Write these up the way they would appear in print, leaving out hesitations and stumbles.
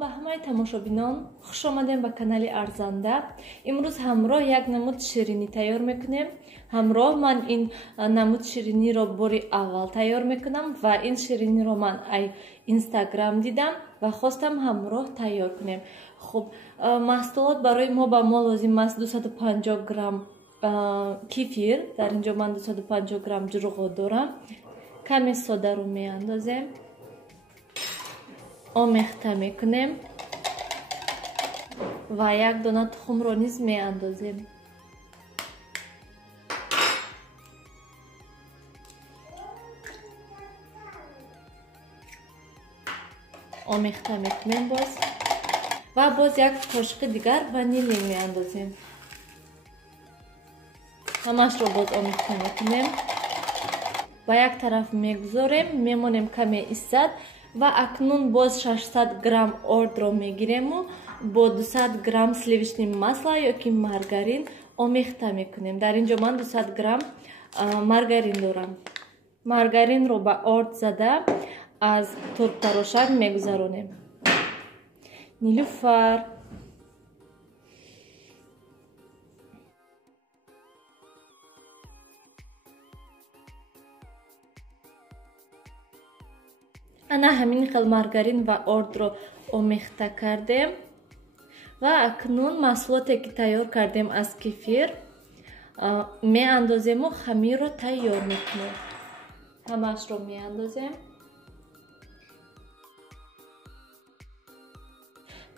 ба ҳамаи тамошобинон, хушомадем ба канали Арзанда. Имрӯз ҳамроҳ як намуд ширинӣ тайёр мекунем. Ҳамроҳ ман ин намуд шириниро бори аввал тайёр мекунам ва ин шириниро ман ай Инстаграм дидам ва хостам ҳамроҳ тайёр кунем. Хуб, маҳсулот барои мо ба мо лозим аст 250 грамм кефир. Дар инҷо ман 250 грамм ҷурғо дорам. Каме содаро меандозем. Омехта мекунем ва як дона тухмро низ меандозем. Омехта мекунем боз ва боз як қошиқи дигар ванилия меандозем. ҳамашро боз омехта мекунем ва як тараф мегузорем, мемонем каме истад ва акнун боз 600 грамм ордро мегирему бо 200 грамм сливочное масло ёки маргарин омехта мекунем. Дар инҷо ман 200 грамм маргарин дорам. Маргаринро ба орд зада аз туркпарошак мегузаронем. Нилуфар, ана ҳамин хел маргарин ва ордро омехта кардем ва акнун маҳсулоте ки тайёр кардем аз кефир меандозему хамирро тайёр мекунем. ҳамашро меандозем.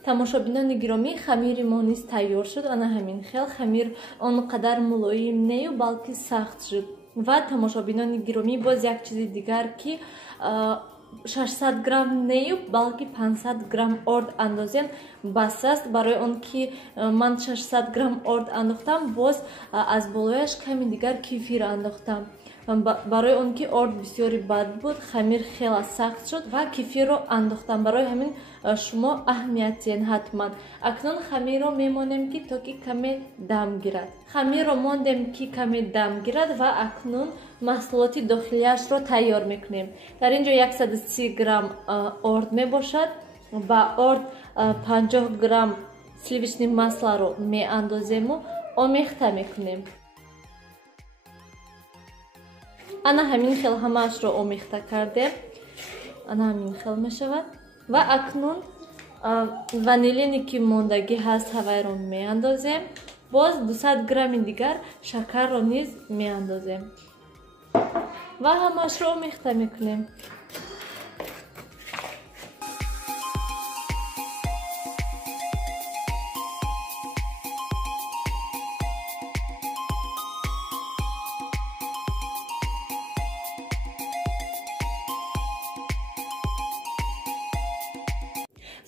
тамошобинони гиромӣ, хамири мо низ тайёр шуд. Ана ҳамин хел хамир он қадар мулоим нею балки сахт шуд. Ва тамошобинони гиромӣ боз як чизи дигар ки 600 грамм нею балки 500 грамм орд андозем бас аст. Барои он ки ман 600 грамм орд андохтам, боз аз болояш ками дигар кефир андохтам. Барои он ки орд бисёри бад буд, хамир хела сахт шуд ва кефирро андохтам. Барои ҳамин шумо аҳамият диҳед ҳатман. Акнун хамирро мемонем ки то ки каме дам гирад. Хамирро мондем ки каме дам гирад ва акнун маҳсулоти дохилиашро тайёр мекунем. Дар инҷо 130 грамм орд мебошад. Ба орд 50 грамм сливочное маслоро меандозему омехта мекунем. ана ҳамин хел ҳамаашро омехта кардем. ана ҳамин хел мешавад ва акнун ванилини ки мондагӣ ҳаст ҳавайро меандозем. боз 200 грамми дигар шакарро низ меандозем ва ҳамаашро омехта мекунем.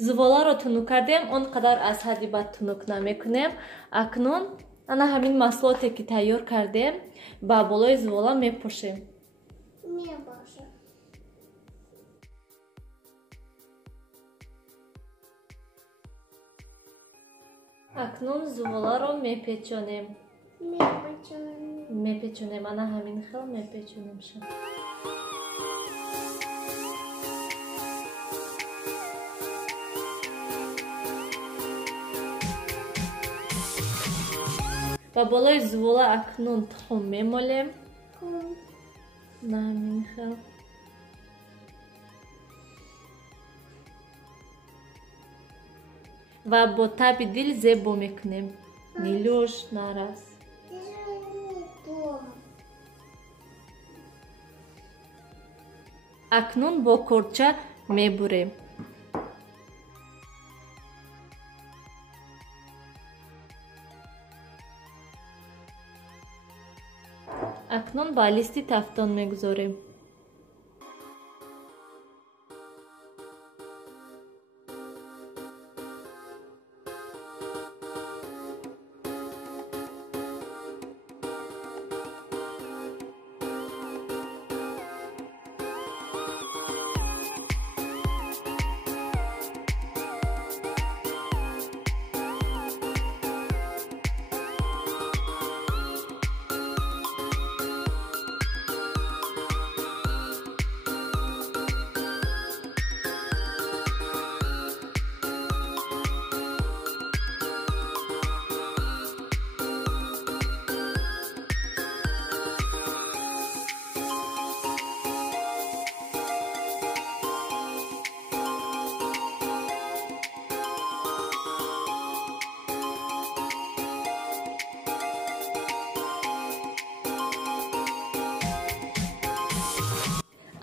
зуволаро тунук кардем, он қадар аз ҳадди бад тунук намекунем. Акнун ана ҳамин маҳсулоте ки тайёр кардем ба болои зувола мепошем. акнун зуволаро мепечонем. Мепечонем, ана ҳамин хел мепечонем. ба болои зувола акнун тухм мемолем. На ҳамин хел. ва бо таби дил зебо мекунем. Нилуш, нарас. акнун бо корча мебурем. акнун ба листи тафтон мегузорем.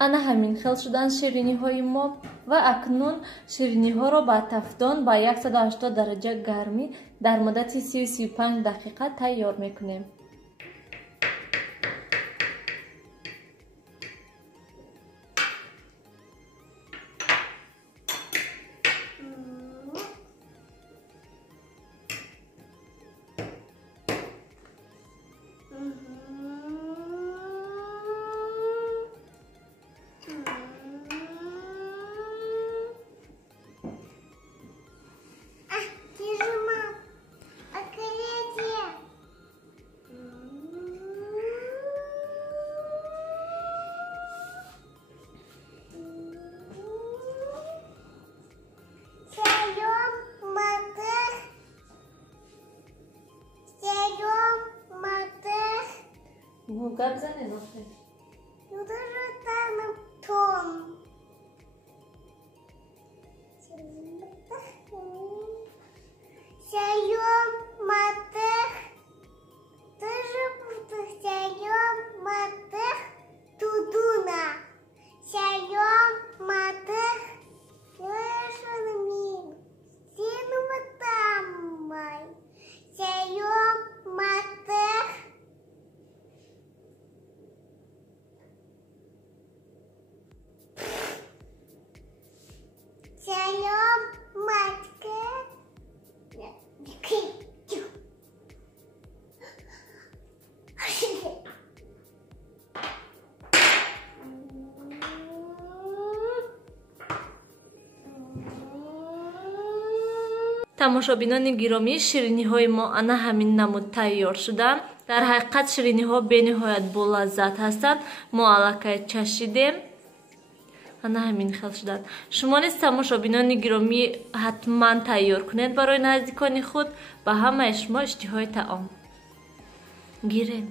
ана ҳамин хел шуданд шириниҳои мо ва акнун шириниҳоро ба тафдон ба 180 дараҷа гармӣ дар муддати 30-35 дақиқа тайёр мекунем. Гап зане нахе. тамошобинони гиромӣ, шириниҳои мо ана ҳамин намуд тайёр шуданд. Дар ҳақиқат шириниҳо бениҳоят болаззат ҳастанд. Мо аллакай чашидем. ана ҳамин хел шуданд. Шумо низ тамошобинони гиромӣ ҳатман тайёр кунед барои наздикони худ. Ба ҳамаи шумо иштиҳои таом. Гирем.